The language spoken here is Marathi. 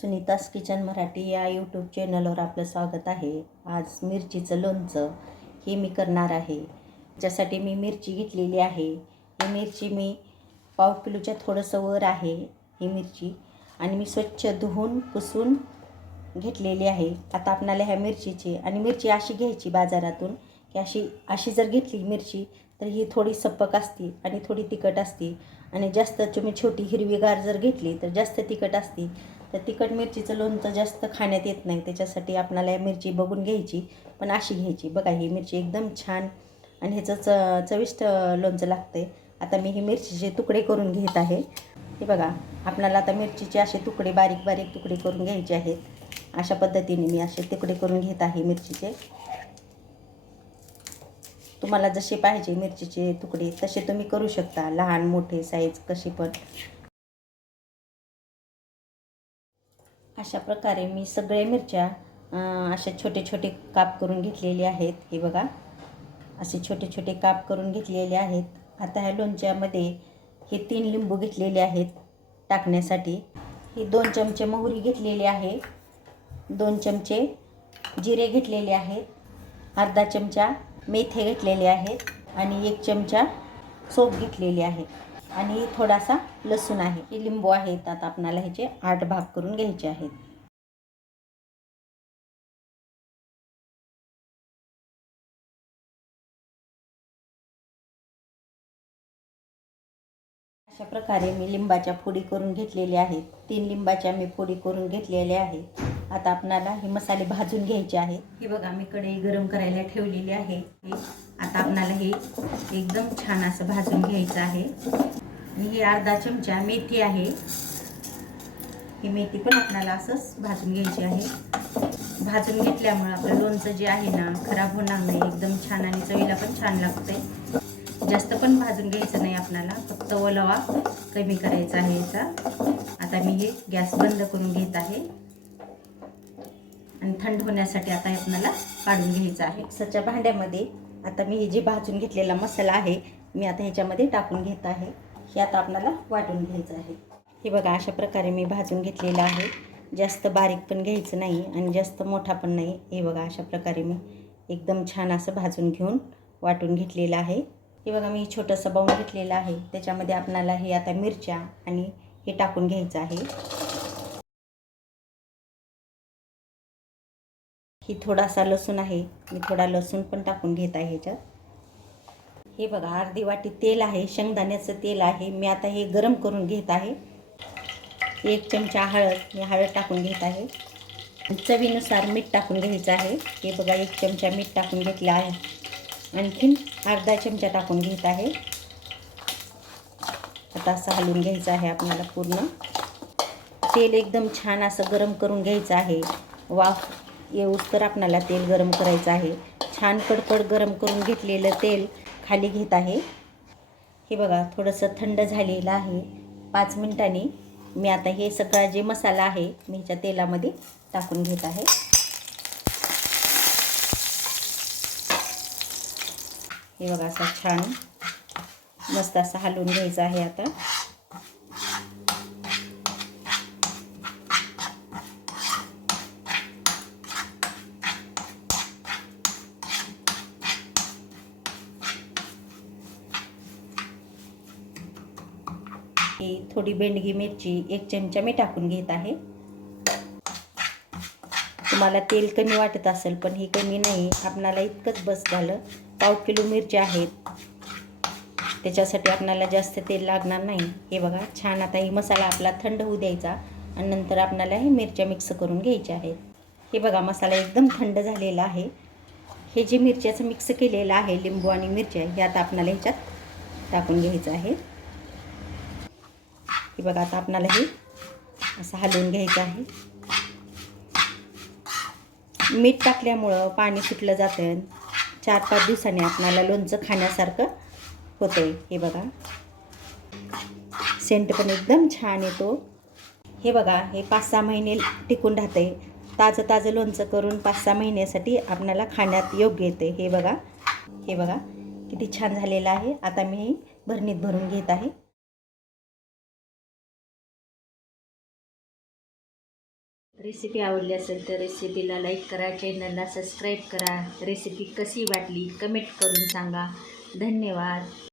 सुनीतास किचन मराठी या यूट्यूब चॅनलवर आपलं स्वागत आहे. आज मिरचीचं लोणचं हे मी करणार आहे. ज्यासाठी मी मिरची घेतलेली आहे. ही मिरची मी पाव किलोच्या थोडंसं वर आहे ही मिरची. आणि मी स्वच्छ धुवून पुसून घेतलेली आहे. आता आपणाला ह्या मिरचीची आणि मिरची अशी घ्यायची बाजारातून की अशी अशी जर घेतली मिरची तर ही थोडी सप्पक असते आणि थोडी तिखट असते. आणि जास्त तुम्ही छोटी हिरवीगार जर घेतली तर जास्त तिखट असते. तर तिखट मिरचीचं लोणचं जास्त खाण्यात येत नाही. त्याच्यासाठी आपणाला मिरची बघून घ्यायची पण अशी घ्यायची. बघा ही मिरची एकदम छान आणि ह्याचं च चविष्ट लोणचं लागते आता मी ही मिरचीचे तुकडे करून घेत आहे. हे बघा आपणाला आता मिरचीचे असे तुकडे बारीक बारीक तुकडे करून घ्यायचे आहेत. अशा पद्धतीने मी असे तुकडे करून घेत आहे मिरचीचे. तुम्हाला जसे पाहिजे मिरचीचे तुकडे तसे तुम्ही करू शकता. लहान मोठे साईज कशी पण. अशा प्रकारे मी सगळे मिरच्या अशा छोटे छोटे काप करून घेतलेले आहेत. हे बघा. असे छोटे छोटे काप करून घेतलेले आहेत. आता ह्या लोणच्यामध्ये हे तीन लिंबू घेतलेले आहेत टाकण्यासाठी. हे दोन चमचे मोहरी घेतलेली आहे. दोन चमचे जिरे घेतलेले आहेत. अर्धा चमचा मेथे घेतलेले आहेत आणि एक चमचा सोप घेतलेली आहे. आणि थोडासा लसूण आहे. हे लिंबू आहेत आता आपणाला ह्याचे आठ भाग करून घ्यायचे आहेत. अशा प्रकारे मी लिंबाच्या फोडी करून घेतलेल्या आहेत. तीन लिंबाच्या मी फोडी करून घेतलेल्या आहेत. आता आपणाला हे मसाले भाजून घ्यायचे आहेत. हे बघा मी कढई गरम करायला ठेवलेली आहे. हे आता आपणाला हे एकदम छान असं भाजून घ्यायचं आहे. आणि हे अर्धा चमचा मेथी आहे. ही मेथी पण आपल्याला असंच भाजून घ्यायची आहे. भाजून घेतल्यामुळं आपलं लोणचं जे आहे ना खराब होणार नाही. एकदम छान आणि चवीला पण छान लागतंय. जास्त पण भाजून घ्यायचं नाही आपल्याला फक्त ओलावा कमी करायचा आहे याचा. आता मी हे गॅस बंद करून घेत आहे. आणि थंड होण्यासाठी आता हे आपल्याला काढून घ्यायचं आहे. मिक्सरच्या भांड्यामध्ये आता मी हे जे भाजून घेतलेला मसाला आहे मी आता ह्याच्यामध्ये टाकून घेत आहे. हे आता आपल्याला वाटून घ्यायचं आहे. हे बघा अशा प्रकारे मी भाजून घेतलेलं आहे. जास्त बारीक पण घ्यायचं नाही आणि जास्त मोठा पण नाही. हे बघा अशा प्रकारे मी एकदम छान असं भाजून घेऊन वाटून घेतलेलं आहे. हे बघा मी छोटंसं बाऊन घेतलेलं आहे. त्याच्यामध्ये आपणाला हे आता मिरच्या आणि हे टाकून घ्यायचं आहे. ही थोडासा लसूण आहे. मी थोडा लसूण पण टाकून घेत आहे ह्याच्यात. हे बघा अर्धी वाटी तेल आहे शेंगदाण्याचं तेल आहे. मी आता हे गरम करून घेत आहे. एक चमचा हळद मी हळद टाकून घेत आहे. चवीनुसार मीठ टाकून घ्यायचं आहे. हे बघा एक चमचा मीठ टाकून घेतला आहे. आणखीन अर्धा चमचा टाकून घेत आहे. आता असं हलवून घ्यायचं आहे आपल्याला पूर्ण. तेल एकदम छान असं गरम करून घ्यायचं आहे. वाफ येऊच तर आपणाला तेल गरम करायचं आहे. छान कडकड गरम करून घेतलेलं तेल खाली घेत आहे. हे बघा थोडंसं थंड झालेलं आहे. पाच मिनटांनी मी आता हे सगळा जे मसाला आहे मी ह्याच्या तेलामध्ये टाकून घेत आहे. हे बघा असं छान मस्त असं हलवून घ्यायचं आहे आता. थोडी बेंडगी मिरची एक चमचा मी टाकून घेत आहे. तुम्हाला तेल कमी वाटत असेल पण ही कमी नाही. आपणाला इतकंच बस झालं. पाव किलो मिरच्या आहेत. त्याच्यासाठी आपणाला जास्त तेल लागणार नाही. हे बघा छान आता ही मसाला आपला थंड होऊ द्यायचा आणि नंतर आपणाला हे मिरच्या मिक्स करून घ्यायच्या आहेत. हे बघा मसाला एकदम थंड झालेला आहे. हे जे मिरच्याचं मिक्स केलेलं आहे लिंबू आणि मिरच्या हे आता आपणाला ह्याच्यात टाकून घ्यायचं आहे. हे बघा आता आपणाला हे असं हलवून घ्यायचं आहे. मीठ टाकल्यामुळं पाणी सुटलं जातं चार पाच दिवसांनी आपणाला लोणचं खाण्यासारखं होतं आहे हे बघा. सेंट पण एकदम छान येतो. हे बघा हे पाच सहा महिने टिकून राहतं आहे ताजं ताजं लोणचं करून पाच सहा महिन्यासाठी आपणाला खाण्यात योग्य येते हे बघा. हे बघा किती छान झालेलं आहे. आता मी भरणीत भरून घेत आहे. रेसिपी आवडली असेल तर रेसिपीला लाईक करा चॅनलला सबस्क्राईब करा. रेसिपी कशी वाटली कमेंट करून सांगा. धन्यवाद.